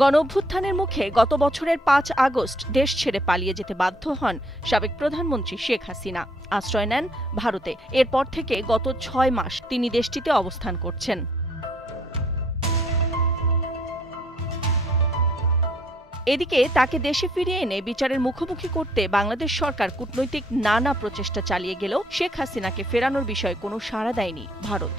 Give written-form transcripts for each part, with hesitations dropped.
গণঅভ্যুত্থানের মুখে গত বছরের ৫ আগস্ট দেশ ছেড়ে পালিয়ে যেতে বাধ্য হন সাবেক প্রধানমন্ত্রী শেখ হাসিনা। আশ্রয় নেন ভারতে। এরপর থেকে গত ৬ মাস তিনি দেশটিতে অবস্থান করছেন। এদিকে তাকে দেশে ফিরিয়ে এনে বিচারের মুখোমুখি করতে বাংলাদেশ সরকার কূটনৈতিক নানা প্রচেষ্টা চালিয়ে গেলেও শেখ হাসিনাকে ফেরানোর বিষয়ে কোনো সাড়া দেয়নি ভারত।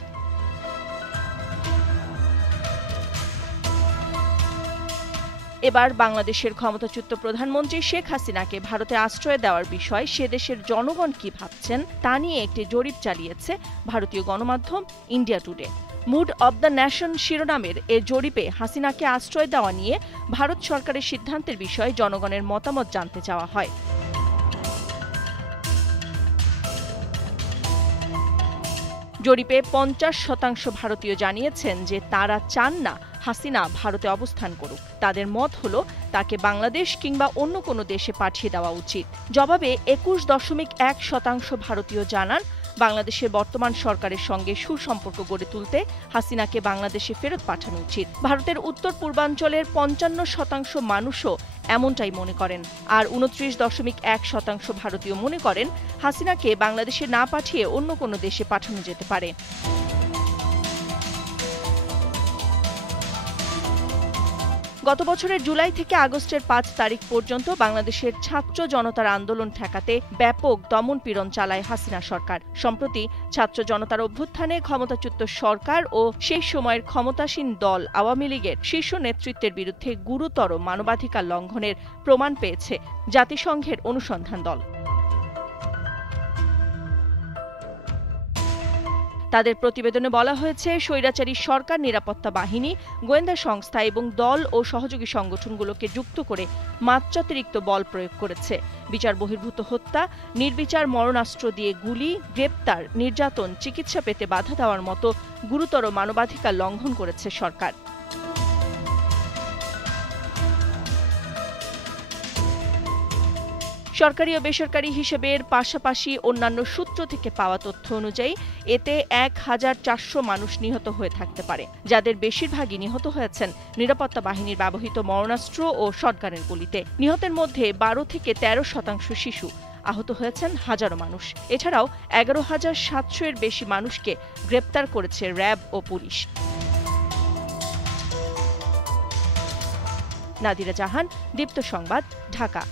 এবার বাংলাদেশের ক্ষমতাচ্যুত প্রধানমন্ত্রী শেখ হাসিনাকে ভারতে আশ্রয় দেওয়ার বিষয়ে সে দেশের জনগণ কি ভাবছেন তা নিয়ে একটি জরিপ চালিয়েছে ভারতীয় গণমাধ্যম India Today. Mood of the nation শিরোনামের এ জরিপে হাসিনাকে আশ্রয় দেওয়া নিয়ে ভারত সরকারের সিদ্ধান্তের বিষয়ে জনগণের মতামত জানতে চাওয়া হয়। জরিপে ৫০% ভারতীয় জানিয়েছেন যে তারা চান না হাসিনা ভারতে অবস্থান করুক। তাদের মত হলো তাকে বাংলাদেশ কিংবা অন্য কোনো দেশে পাঠিয়ে দেওয়া উচিত। জবাবে ২১.১% ভারতীয় জানান বাংলাদেশের বর্তমান সরকারের সঙ্গে সুসম্পর্ক গড়ে তুলতে হাসিনাকে বাংলাদেশে ফেরত পাঠানো উচিত। ভারতের উত্তর পূর্বাঞ্চলের ৫৫% মানুষও এমনটাই মনে করেন। আর ২৯.১% ভারতীয় মনে করেন হাসিনাকে বাংলাদেশে না পাঠিয়ে অন্য কোনো দেশে পাঠানো যেতে পারে। গত বছরের জুলাই থেকে আগস্টের ৫ তারিখ পর্যন্ত বাংলাদেশের ছাত্র জনতার আন্দোলন ঠেকাতে ব্যাপক দমন-পীড়ন চালায় হাসিনা সরকার। সম্প্রতি ছাত্র জনতার অভ্যুত্থানে ক্ষমতাচ্যুত সরকার ও সেই সময়ের ক্ষমতাসীন দল আওয়ামী লীগের শীর্ষ নেতৃত্বের বিরুদ্ধে গুরুতর মানবাধিকার লঙ্ঘনের প্রমাণ পেয়েছে জাতিসংঘের অনুসন্ধান দল। তাদের প্রতিবেদনে বলা হয়েছে, স্বৈরাচারী সরকার নিরাপত্তা বাহিনী, গোয়েন্দা সংস্থা এবং দল ও সহযোগী সংগঠনগুলোকে যুক্ত করে মাত্রাতিরিক্ত বল প্রয়োগ করেছে। বিচার বহির্ভূত হত্যা, নির্বিচার মরণাস্ত্র দিয়ে গুলি, গ্রেপ্তার, নির্যাতন, চিকিৎসা পেতে বাধা দেওয়ার মতো গুরুতর মানবাধিকার লঙ্ঘন করেছে সরকার। সরকারি ও বেসরকারি হিসেবের পাশাপাশি অন্যান্য সূত্র থেকে পাওয়া তথ্য অনুযায়ী এতে ১,৪০০ মানুষ নিহত হয়ে থাকতে পারে, যাদের বেশিরভাগই নিহত হয়েছেন নিরাপত্তা বাহিনীর ব্যবহৃত মরণাস্ত্র ও শটগানের গুলিতে। নিহতের মধ্যে ১২ থেকে ১৩% শিশু। আহত হয়েছেন হাজারো মানুষ। এছাড়াও ১১,৭০০ এর বেশি মানুষকে গ্রেপ্তার করেছে র্যাব ও পুলিশ। নাদিরা জাহান, দীপ্ত সংবাদ, ঢাকা।